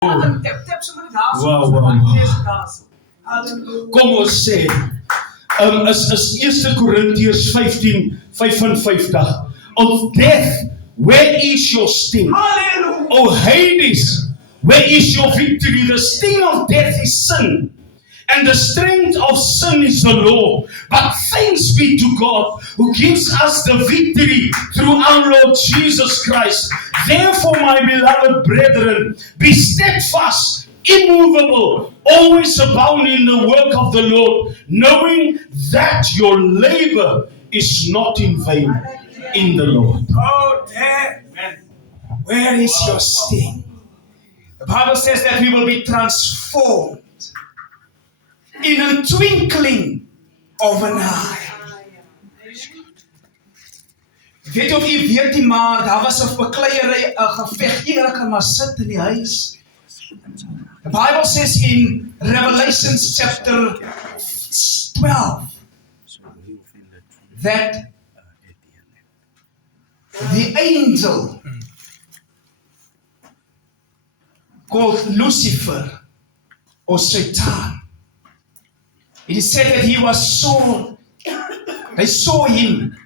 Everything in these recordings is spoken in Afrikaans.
Kom ons sê, is 1 Korintiërs 15:55. Of death, where is your sting? Hallelujah. O Hades, where is your victory? The sting of death is sin, and the strength of sin is the law. But thanks be to God who gives us the victory through our Lord Jesus Christ. Therefore, my beloved brethren, be steadfast, immovable, always abounding in the work of the Lord, knowing that your labor is not in vain in the Lord. Oh, death, where is your sting? The Bible says that we will be transformed in a twinkling of an eye. Weet of jy weet nie, maar daar was 'n bekleierery, 'n geveg, eerlik kan maar sit in die huis. The Bible says in Revelation chapter 12 that the angel called Lucifer or Satan, it is said that they saw him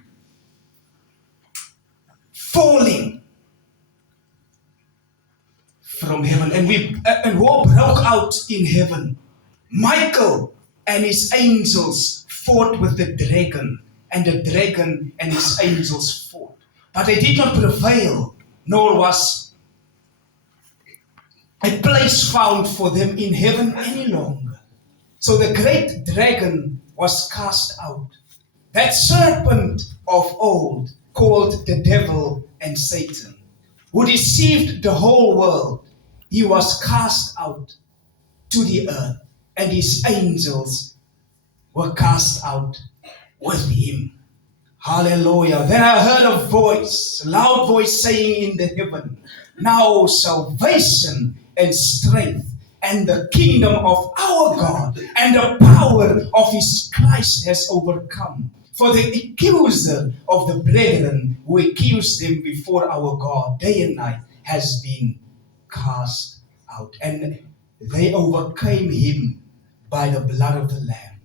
falling from heaven, and war broke out in heaven. Michael and his angels fought with the dragon, and the dragon and his angels fought. But they did not prevail, nor was a place found for them in heaven any longer. So the great dragon was cast out. That serpent of old, called the devil and Satan, who deceived the whole world, he was cast out to the earth, and his angels were cast out with him. Hallelujah. Then I heard a voice, a loud voice saying in the heaven, now salvation and strength and the kingdom of our God and the power of his Christ has overcome. For the accuser of the brethren who accused them before our God day and night has been cast out. And they overcame him by the blood of the Lamb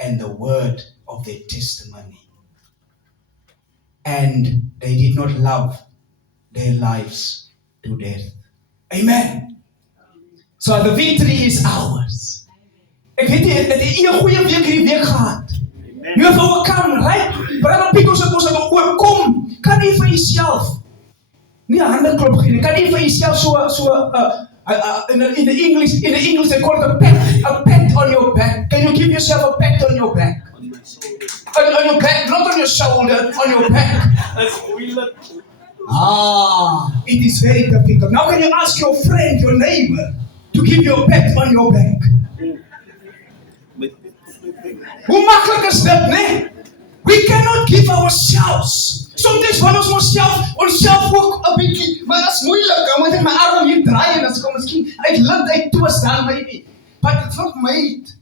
and the word of their testimony. And they did not love their lives to death. Amen. So the victory is ours. Ek weet nie, het jy 'n goeie week hierdie week gehad? You have overcome, right? Brother Pico sê ons het oorkom. Kan jy vir jouself nie 'n hande klop gee nie? Kan jy vir jouself so in the English they call it a pat on your back. Can you give yourself a pat on your back? On your back, not on your shoulder, on your back. It is very difficult. Now can you ask your friend, your neighbor, to give you a pat on your back? Hoe maklik is dit, né? We cannot give ourselves. Soms van ons onsself ook 'n bietjie, maar dit is moeilik. Moet ek my arm hier draai en as kom miskien uit twist dan maybe. But it's not made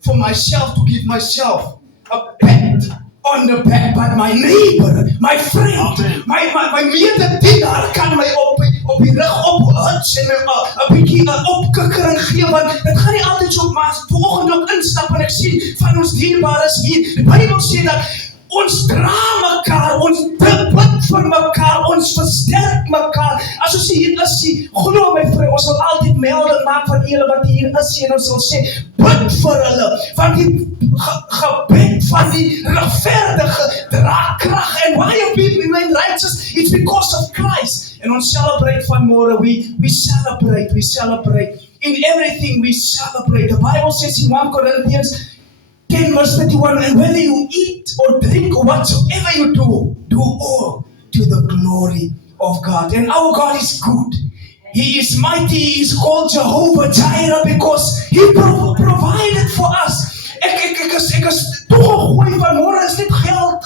for myself to give myself a pat on the back, but my neighbor, my friend, my mededienaar kan my op die rug ophuts en 'n bietjie 'n opkikkering gee, want dit gaan nie altyd so maar volgende ook instap en ek sien van ons dierbares hier. Die Bybel sê dat ons dra mekaar, ons bid vir mekaar, ons versterk mekaar. As ons hier is, glo my vriend, ons sal altyd melding maak van julle wat hier is en ons sal sê, bid vir hulle, want die gebed van die regverdige dra krag. And why you people remain righteous? It's because of Christ. And on celebrate van môre, we celebrate. In everything we celebrate. The Bible says in 1 Corinthians 10 verse 31, and whether you eat or drink or whatsoever you do all to the glory of God. And our God is good. He is mighty. He is called Jehovah Jireh because He provided for us. Ek is toegegooi vanmôre, is net geld,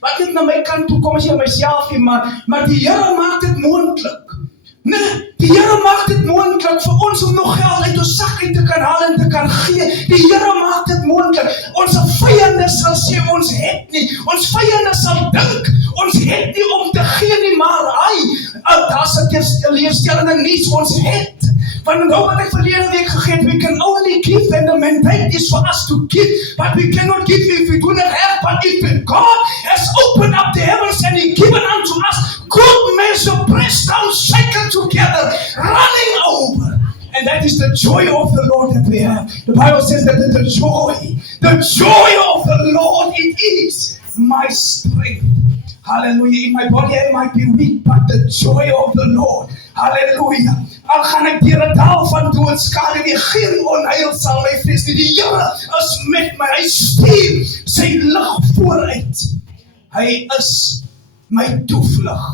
wat net na my kant toe kom as jy myself nie, maar die Here maak dit moontlik. Nee, die Here maak dit moontlik vir ons om nog geld uit ons sak uit te kan haal en te kan gee. Die Here maak dit moontlik. Ons vyande sal sê ons het nie. Ons vyande sal dink ons het nie om te gee nie, maar daar's 'n leerstellende nuus, ons het. Want nou wat ek verlede week gegee het, we can only give and the mandate is for us to give, but we cannot give if we do not have, but if God has opened up the heavens and He given unto us good measure, pressed down, shaken together, running over. And that is the joy of the Lord that we have. The Bible says that the joy of the Lord, it is my strength. Hallelujah. In my body I might be weak, but the joy of the Lord. Hallelujah. Al gaan ek deur 'n dal van doodskade, die geen onheil sal my vrees nie. Die Here is met my. Hy stuur sy lig vooruit. Hy is my toevlug.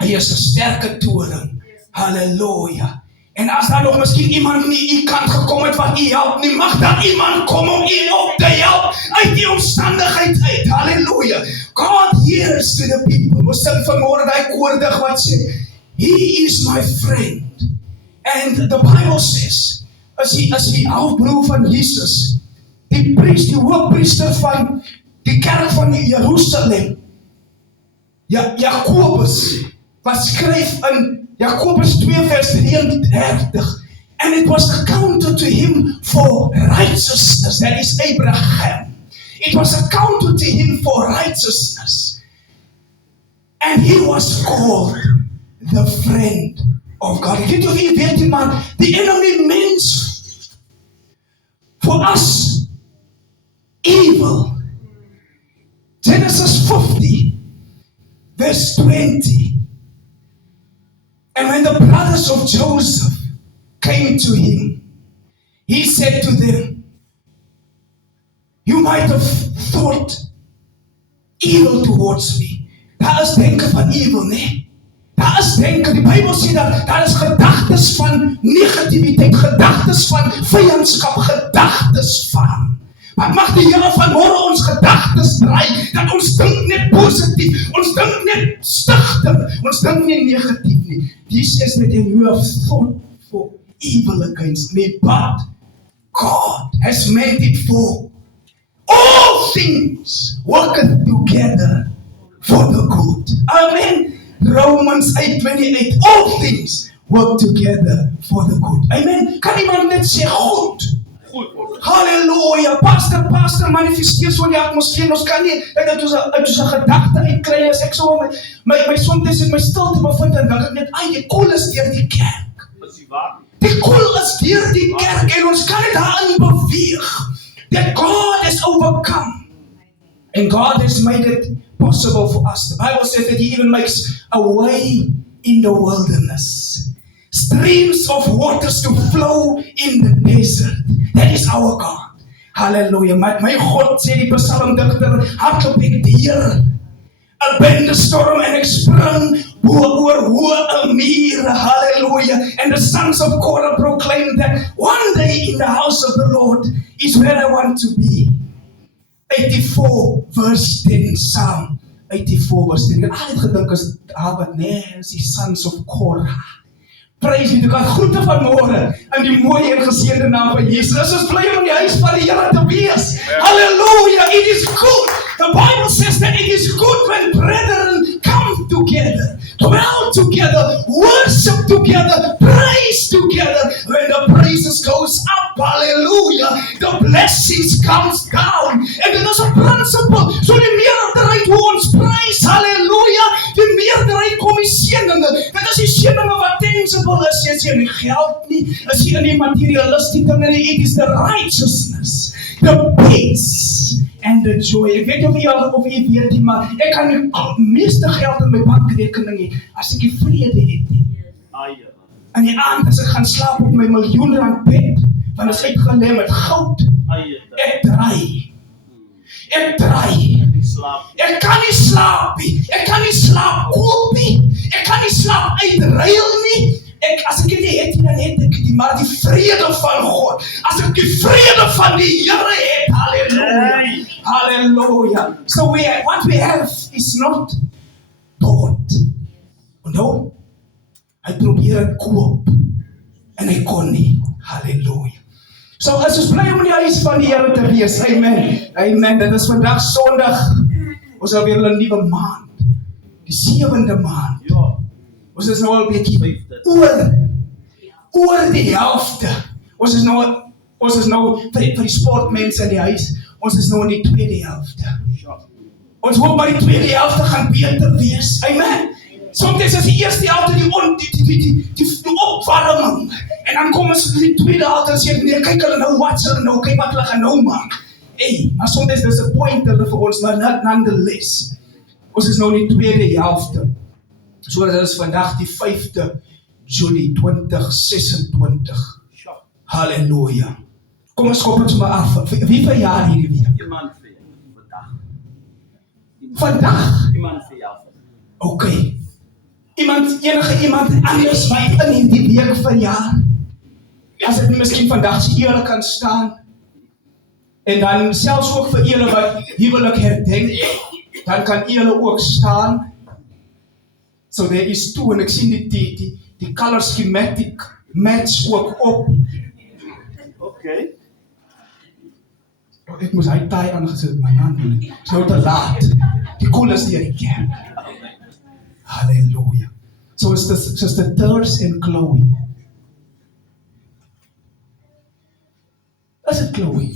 Hy is 'n sterke toring. Halleluja. En as daar nog miskien iemand nie u kant gekom het wat u help nie, mag daar iemand kom om u op te help uit die omstandigheid uit. Halleluja. God hears to the people. Ons sing vanmôre daai koordig wat sê, He is my friend. And the Bible says, as die halfbroer van Jesus, die hoofpriester van die kerk van Jerusalem, Jakobus, wat skryf in Jakobus 2 vers 33, and it was accounted to him for righteousness. That is Abraham. It was accounted to him for righteousness. And he was called the friend of God. Ek weet of jy weet nie, maar the enemy means for us evil. Genesis 50 verse 20. And when the brothers of Joseph came to him, he said to them, you might have thought evil towards me. Daar is denken van evil, nee. Daar is denken, die Bijbel sê dat daar is gedagtes van negativiteit, gedagtes van vijandskap, gedagtes van. Maar mag die Here vanmôre ons gedagtes draai, dat ons dink net positief, ons dink net stigting, ons dink nie negatief nie. Jesus says that you have thought for evil against me, but God has meant it for all things worketh together for the good. Amen. Romans 8:28, all things work together for the good. Amen. Kan iemand net sê goed? Halleluja, pastor manifesteer so die atmosfeer, ons kan nie, dat ons 'n gedagte uitkry, as ek so my soms in my stilte bevind, en dat ek net, die koel is deur die kerk. Die koel is deur die kerk, en ons kan nie daarin beweeg, that God has overcome, and God has made it possible for us. The Bible says that He even makes a way in the wilderness. Streams of waters to flow in the desert. That is our God. Hallelujah. My God, sê die psalmdigter, hardloop ek deur 'n bendestorm en ek spring oor hoë mure. Hallelujah. And the sons of Korah proclaim that one day in the house of the Lord is where I want to be. 84 verse 10, Psalm 84 verse 10. Ek het altyd gedink as wat is die sons of Korah. Praise you to God. Groete vanmôre in die mooi en geseënde naam van Jesus. Ons bly om in die huis van die Here te wees. Hallelujah. It is good. The Bible says that it is good when brethren come together, dwell together, worship together, praise together. When the praises goes up, hallelujah, the blessings comes down. En dit is 'n principle. So die meerderheid hoe ons prys, hallelujah, die meerderheid kom die seëninge. Dit is die seëninge wat tangible is. Jy sien nie geld nie, is nie in die materialistiese dinge nie. It is the righteousness, the peace and the joy. Ek weet of jy weet nie, maar ek kan die meeste geld in my bankrekening hê, as ek die vrede het nie. In die aand as ek gaan slaap op my miljoen-rand bed, want as ek gaan lê met goud, ek draai. Ek kan nie slaap nie. Ek kan nie slaap koop nie. Ek kan nie slaap uitruil nie. As ek dit het, dan het ek die, maar die vrede van God, as ek die vrede van die Here het, hallelujah, hallelujah. So what we have is not God. No, hy probeer het koop, en hy kon nie, hallelujah. So as ons bly om in die huis van die Here te wees, amen, amen, dit is vandag Sondag, ons is alweer 'n nuwe maand, die 7de maand, ons is nou al 'n bietjie oor die helfte. Ons is nou vir die sportmense in die huis, ons is nou in die tweede helfte. Ons hoop maar die tweede helfte gaan beter wees. Amen. Soms is die eerste helfte die opwarming. En dan kom ons in die tweede helfte en sê, nee, kyk hulle nou, wat hulle nou, kyk wat hulle gaan nou maak. Maar soms is disappointed vir ons, maar nonetheless. Ons is nou in die tweede helfte. So dit is vandag die 5de Julie 2026. Halleluja. Kom ons skop het maar af. Wie verjaar hierdie week? Iemand vir jou, Vandag? Iemand vir jou. Okay. Enige iemand anders wat in hierdie week verjaar? As dit miskien vandag se eerlik kan staan. En dan selfs ook vir julle wat huwelik herdenk, dan kan julle ook staan. So there is two, en ek sien die color schematic match ook op. Okay. Ek moes hy taai aangesit, maar dan is nou te laat. Die koel is deur die kerk. Halleluja. So is this Sister Thurs en Chloe. Is it Chloe?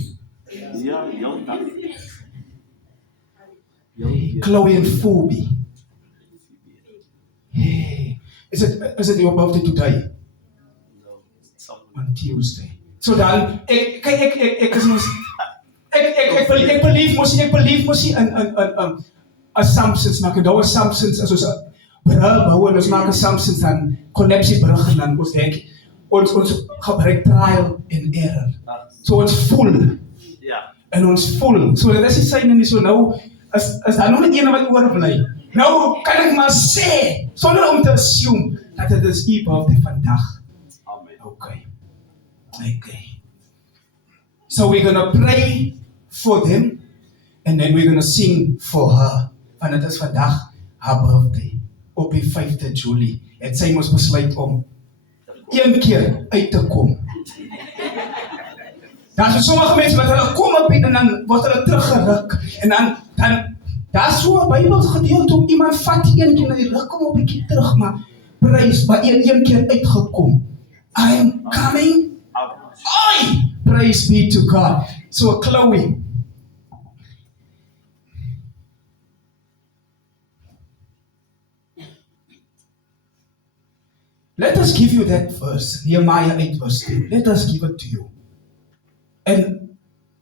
Ja, heeltyd. Chloe en Phoebe. Hey. Is it your birthday today? On Tuesday. So dan, ek is mos, ek believe mos in assumptions, maar ek onthou assumptions as ons brug bou en ons maak assumptions dan connectie brug en dan ons denk, ons gebruik trial and error. So ons voel. Ja. En ons voel. So dit is die syne nie so nou, is daar nog 'n ene wat oorbly. Nou kan ek maar sê, sonder om te assume, dat dit is u birthday vandag. Amen. Okay. So we're going to pray for them, and then we're going to sing for her. Want dit is vandag haar birthday, op die 5de Julie. En sy moes besluit om een keer uit te kom. Daar is sommige mense wat hulle kom op en dan word hulle teruggeruk. En dan daar is so 'n Bybelgedeelte om iemand vat een keer en hy ruk hom op 'n bietjie terug, maar prys, maar een keer uitgekom. I am coming. Oi! Praise be to God. So Chloe. Let us give you that verse, Nehemiah 8 verse 10. Let us give it to you. And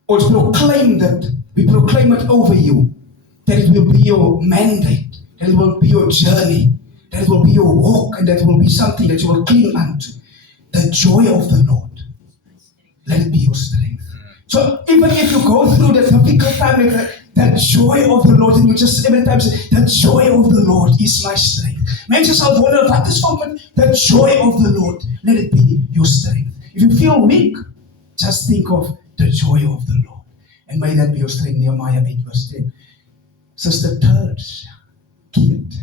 also proclaim that, we proclaim it over you, that it will be your mandate, that it will be your journey, that it will be your walk, and that it will be something that you will cling unto. The joy of the Lord. Let it be your strength. So even if you go through the difficult time, the joy of the Lord, and you just every time say, the joy of the Lord is my strength. Mense sal wonder, wat is van the joy of the Lord? Let it be your strength. If you feel weak, just think of the joy of the Lord. And may that be your strength. Nehemiah 8 verse 10. Sister Thurs, Keet.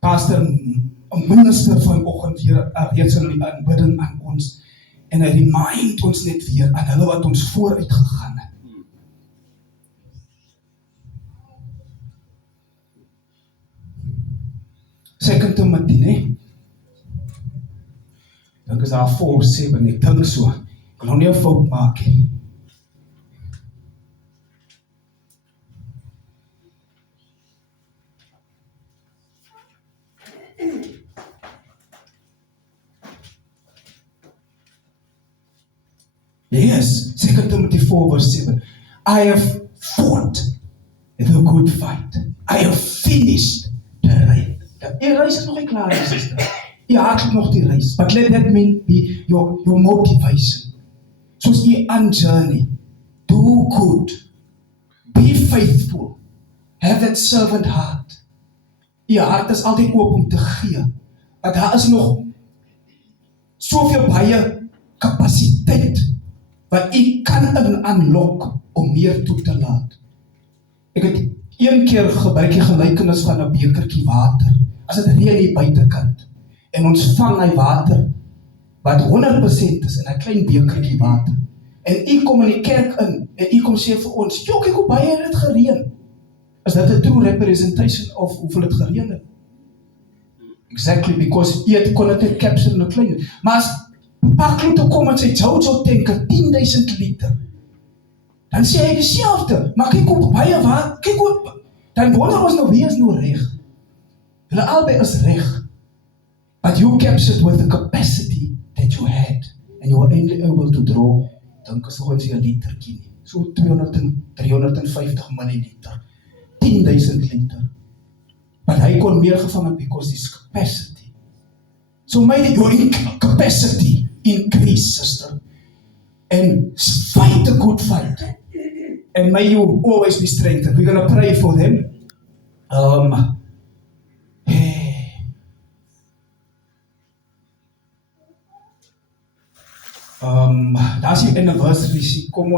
Pastor, 'n minister vanoggend weer reeds in die aanbidding aan ons. En hy remind ons net weer aan hulle wat ons vooruit gegaan het. Second Timothy, né? Dan is daar 4:7, ek dink so. Ek wil nou nie 'n fout maak nie. Yes, 2 Timothy 4 verse 7. I have fought the good fight. I have finished the race. Die reis is nog nie klaar, sister. Jy hardloop nog die reis. But let that be your motivation. Soos jy aan journey. Do good. Be faithful. Have that servant heart. Jy hart is altyd oop om te gee. Want daar is nog soveel baie kapasiteit wat u kan aanlok om meer toe te laat. Ek het een keer gebruik die gelykenis van 'n bekertjie water. As dit reën hier buitekant en ons vang hy water wat 100% is in 'n klein bekertjie water. En u kom in die kerk in en u kom sê vir ons, "Jo, kyk hoe baie het dit gereën." Is dit 'n true representation of hoeveel het gereën het? Exactly, because eet kon dit 'n capsule in 'n klein. Maar as Pa Kloete kom en sy Jojo tanker 10,000 liter, dan sê hy dieselfde. Maar kyk hoe baie water, kyk hoe, dan wonder ons nou wie is nou reg. Hulle albei is reg. But you captured it with the capacity that you had, and you were only able to draw, dink is nog eens 'n litertjie nie. So 350 milliliter, 10,000 liter. But hy kon meer gevang het because his capacity. So may your capacity increase, sister. And fight the good fight. And may you always be strengthened. We're going to pray for them. Daar's die anniversary. Kom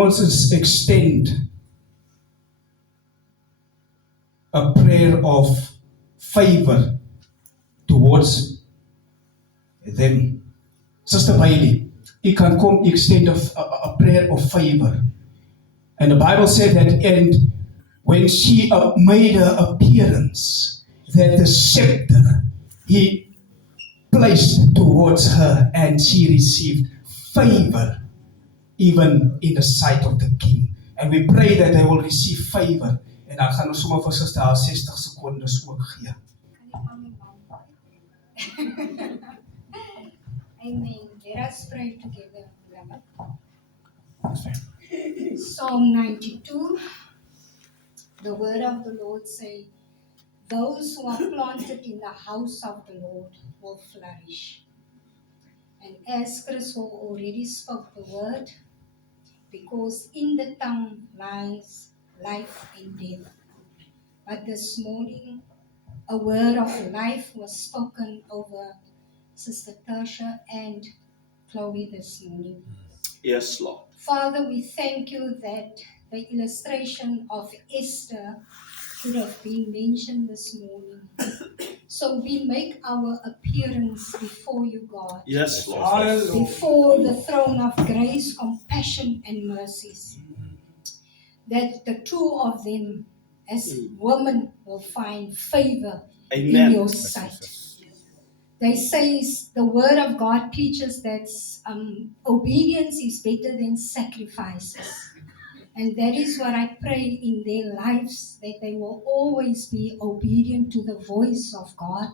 ons extend a prayer of favor towards them. Sister Bailey, you can come extend a prayer of favor. And the Bible said that, and when she made her appearance, that the scepter he placed towards her, and she received favor even in the sight of the king. And we pray that they will receive favor. En dan gaan ons sommer vir Suster haar 60 sekondes ook gee. Amen. Let us pray together, beloved. Psalm 92, the word of the Lord say, those who are planted in the house of the Lord will flourish. And as Chris already spoke the word, because in the tongue lies life and death. But this morning, a word of life was spoken over Sister Tasha and Chloe this morning. Yes, Lord. Father, we thank you that the illustration of Esther should have been mentioned this morning. So we make our appearance before you, God. Yes, Lord. Before the throne of grace, compassion, and mercies. That the two of them, as women, will find favor in your sight. They say the word of God teaches that obedience is better than sacrifices. And that is what I pray in their lives, that they will always be obedient to the voice of God,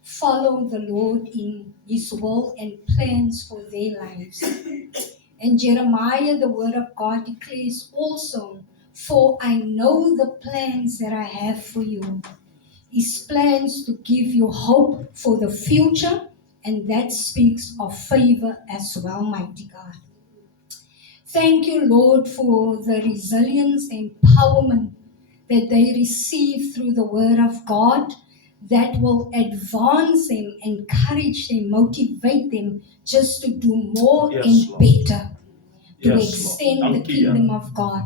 follow the Lord in His will and plans for their lives. And Jeremiah, the word of God declares also, for I know the plans that I have for you. His plans to give you hope for the future, and that speaks of favor as well, mighty God. Thank you, Lord, for the resilience and empowerment that they receive through the word of God that will advance them, encourage them, motivate them just to do more and Lord. better, to Yes, extend Lord. the kingdom of God.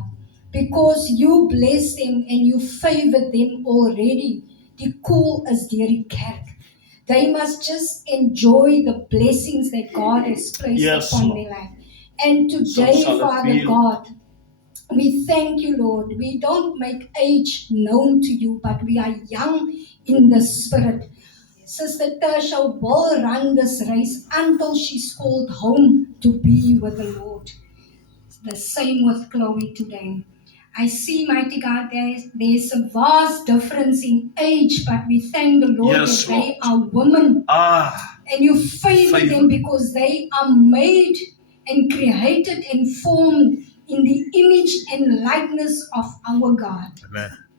Because you bless them and you favor them already. Die koel is deur die kerk. They must just enjoy the blessings that God has placed upon their life. And today, Father God, we thank you, Lord. We don't make age known to you, but we are young in the spirit. Sister Tasha will run this race until she's called home to be with the Lord. The same with Chloe today. I see, mighty God, there's a vast difference in age, but we thank the Lord that they are women. And you favor them because they are made and created and formed in the image and likeness of our God. Amen.